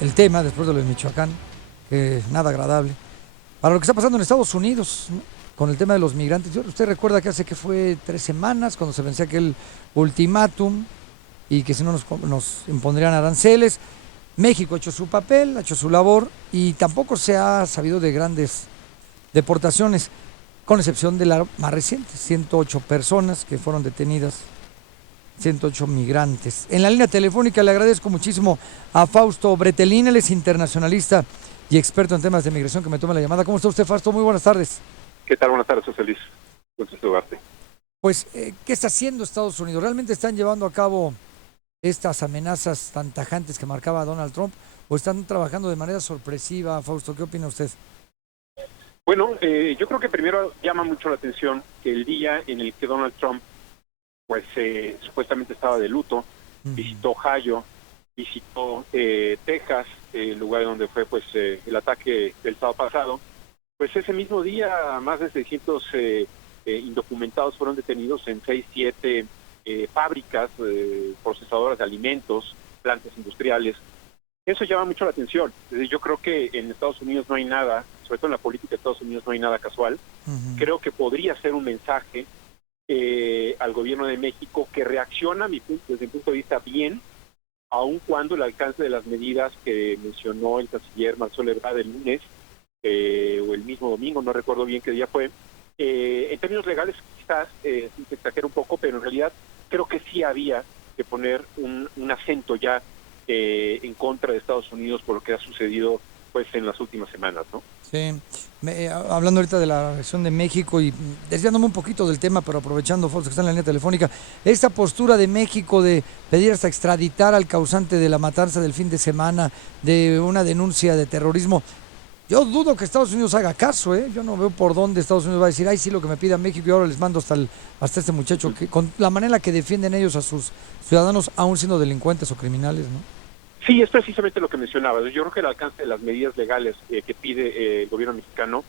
el tema después de lo de Michoacán, que nada agradable. Para lo que está pasando en Estados Unidos, ¿no? Con el tema de los migrantes. Usted recuerda que hace que fue 3 semanas cuando se vencía aquel ultimátum y que si no nos impondrían aranceles. México ha hecho su papel, ha hecho su labor y tampoco se ha sabido de grandes deportaciones, con excepción de la más reciente, 108 personas que fueron detenidas, 108 migrantes. En la línea telefónica le agradezco muchísimo a Fausto Bretelín, él es internacionalista y experto en temas de migración, que me toma la llamada. ¿Cómo está usted, Fausto? Muy buenas tardes. ¿Qué tal? Buenas tardes, José Luis. Gusto saludarte. Pues, ¿qué está haciendo Estados Unidos? ¿Realmente están llevando a cabo estas amenazas tan tajantes que marcaba Donald Trump o están trabajando de manera sorpresiva? Fausto, ¿qué opina usted? Bueno, yo creo que primero llama mucho la atención que el día en el que Donald Trump, pues supuestamente estaba de luto, Ujú. visitó Ohio, visitó Texas, el lugar donde fue pues el ataque del sábado pasado, pues ese mismo día más de 600 indocumentados fueron detenidos en 6, 7 fábricas procesadoras de alimentos, plantas industriales. Eso llama mucho la atención. Yo creo que en Estados Unidos no hay nada, sobre todo en la política de Estados Unidos no hay nada casual. Ujú. Creo que podría ser un mensaje al gobierno de México que reacciona desde mi punto de vista bien, aun cuando el alcance de las medidas que mencionó el canciller Marcelo Ebrard el lunes o el mismo domingo, no recuerdo bien qué día fue, en términos legales quizás se exagera un poco, pero en realidad creo que sí había que poner un acento ya en contra de Estados Unidos por lo que ha sucedido pues en las últimas semanas, ¿no? Sí, hablando ahorita de la reacción de México y desviándome un poquito del tema, pero aprovechando, Fausto, que está en la línea telefónica, esta postura de México de pedir hasta extraditar al causante de la matanza del fin de semana, de una denuncia de terrorismo, yo dudo que Estados Unidos haga caso, ¿eh? Yo no veo por dónde Estados Unidos va a decir, ay, sí, lo que me pida México y ahora les mando hasta este muchacho, que, con la manera en la que defienden ellos a sus ciudadanos, aún siendo delincuentes o criminales, ¿no? Sí, es precisamente lo que mencionaba. Yo creo que el alcance de las medidas legales que pide el gobierno mexicano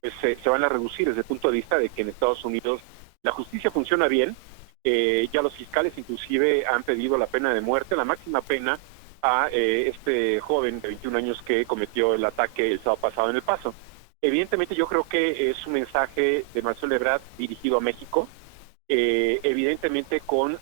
pues, se van a reducir desde el punto de vista de que en Estados Unidos la justicia funciona bien. Ya los fiscales inclusive han pedido la pena de muerte, la máxima pena a este joven de 21 años que cometió el ataque el sábado pasado en El Paso. Evidentemente yo creo que es un mensaje de Marcelo Ebrard dirigido a México, evidentemente con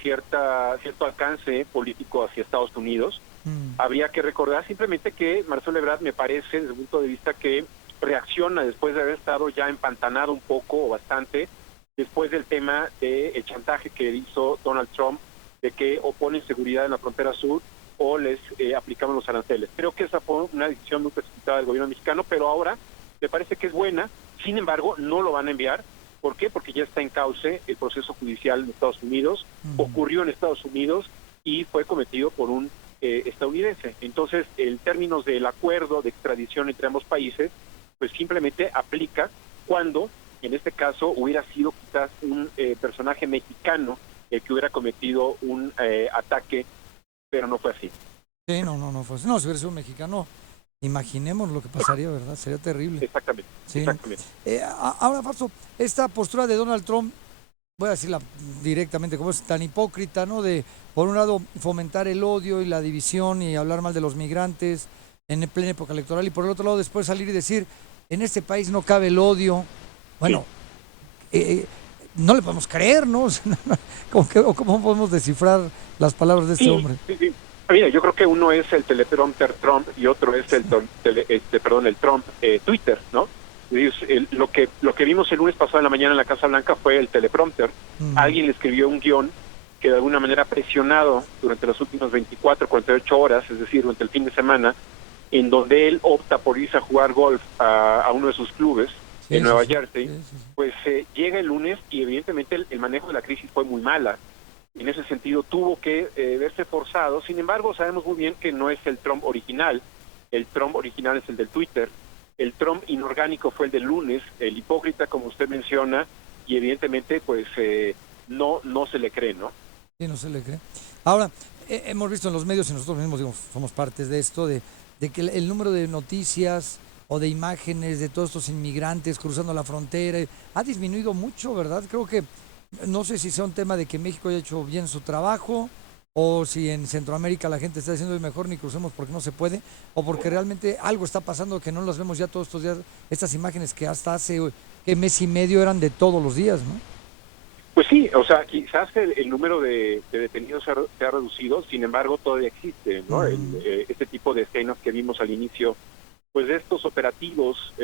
cierto alcance político hacia Estados Unidos. Mm. Habría que recordar simplemente que Marcelo Ebrard me parece, desde el punto de vista que reacciona después de haber estado ya empantanado un poco o bastante, después del tema del chantaje que hizo Donald Trump, de que o ponen seguridad en la frontera sur o les aplicamos los aranceles. Creo que esa fue una decisión muy precipitada del gobierno mexicano, pero ahora me parece que es buena. Sin embargo, no lo van a enviar. ¿Por qué? Porque ya está en cauce el proceso judicial en Estados Unidos, Mm. ocurrió en Estados Unidos y fue cometido por un estadounidense. Entonces, en términos del acuerdo de extradición entre ambos países, pues simplemente aplica cuando, en este caso, hubiera sido quizás un personaje mexicano el que hubiera cometido un ataque, pero no fue así. Sí, no, no, no fue así. No, si hubiera sido un mexicano, imaginemos lo que pasaría, ¿verdad? Sería terrible. Exactamente, Sí. exactamente. Ahora, Fausto, esta postura de Donald Trump, voy a decirla directamente, como es tan hipócrita, ¿no? De, por un lado, fomentar el odio y la división y hablar mal de los migrantes en plena época electoral, y por el otro lado, después salir y decir, en este país no cabe el odio. Sí. Bueno, eh, no le podemos creer, ¿no? O sea, o cómo podemos descifrar las palabras de este Sí, hombre? sí, sí. Mira, yo creo que uno es el teleprompter Trump y otro es el Trump Twitter, ¿no? Lo que vimos el lunes pasado en la mañana en la Casa Blanca fue el teleprompter. Mm. Alguien le escribió un guión que de alguna manera ha presionado durante las últimas 24, 48 horas, es decir, durante el fin de semana, en donde él opta por irse a jugar golf a uno de sus clubes en Sí, sí, Nueva sí, Jersey, sí, sí, sí. pues llega el lunes y evidentemente el manejo de la crisis fue muy mala. En ese sentido tuvo que verse forzado. Sin embargo, sabemos muy bien que no es el Trump original. El Trump original es el del Twitter. El Trump inorgánico fue el del lunes, el hipócrita, como usted menciona, y evidentemente, pues, no se le cree, ¿no? Sí, no se le cree. Ahora, hemos visto en los medios y nosotros mismos digamos, somos partes de esto, de que el número de noticias o de imágenes de todos estos inmigrantes cruzando la frontera ha disminuido mucho, ¿verdad? Creo que, no sé si sea un tema de que México haya hecho bien su trabajo o si en Centroamérica la gente está diciendo mejor ni crucemos porque no se puede, o porque realmente algo está pasando que no las vemos ya todos estos días, estas imágenes que hasta hace mes y medio eran de todos los días, ¿no? Pues sí, o sea, quizás el número de detenidos se ha reducido, sin embargo todavía existe, ¿no? Este tipo de escenas que vimos al inicio, pues de estos operativos,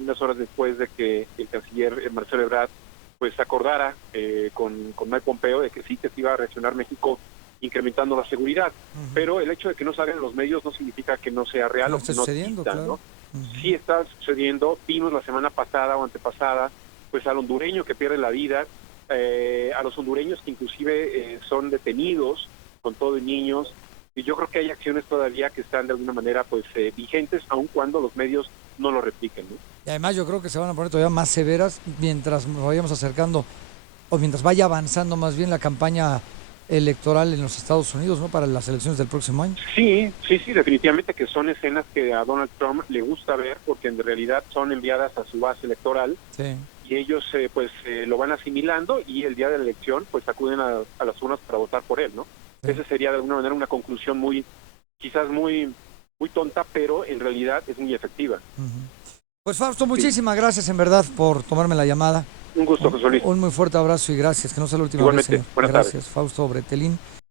unas horas después de que el canciller Marcelo Ebrard pues acordara con Mike Pompeo de que sí, que se iba a reaccionar México incrementando la seguridad, pero el hecho de que no salgan los medios no significa que no sea real o que no sucediendo, exista, claro. ¿no? Sí está sucediendo, vimos la semana pasada o antepasada, pues al hondureño que pierde la vida, a los hondureños que inclusive son detenidos con todo y niños, y yo creo que hay acciones todavía que están de alguna manera pues vigentes, aun cuando los medios no lo repliquen, ¿no? Y además yo creo que se van a poner todavía más severas mientras nos vayamos acercando, o mientras vaya avanzando más bien la campaña electoral en los Estados Unidos, ¿no? Para las elecciones del próximo año. Sí, definitivamente que son escenas que a Donald Trump le gusta ver porque en realidad son enviadas a su base electoral. Sí. Y ellos lo van asimilando y el día de la elección pues acuden a las urnas para votar por él, ¿no? Sí. Esa sería de alguna manera una conclusión quizás muy tonta, pero en realidad es muy efectiva. Pues Fausto, muchísimas gracias en verdad por tomarme la llamada. Un gusto, José Luis. Un muy fuerte abrazo y gracias, que no sea la última vez, señor. Buenas gracias, tardes. Fausto Bretelin.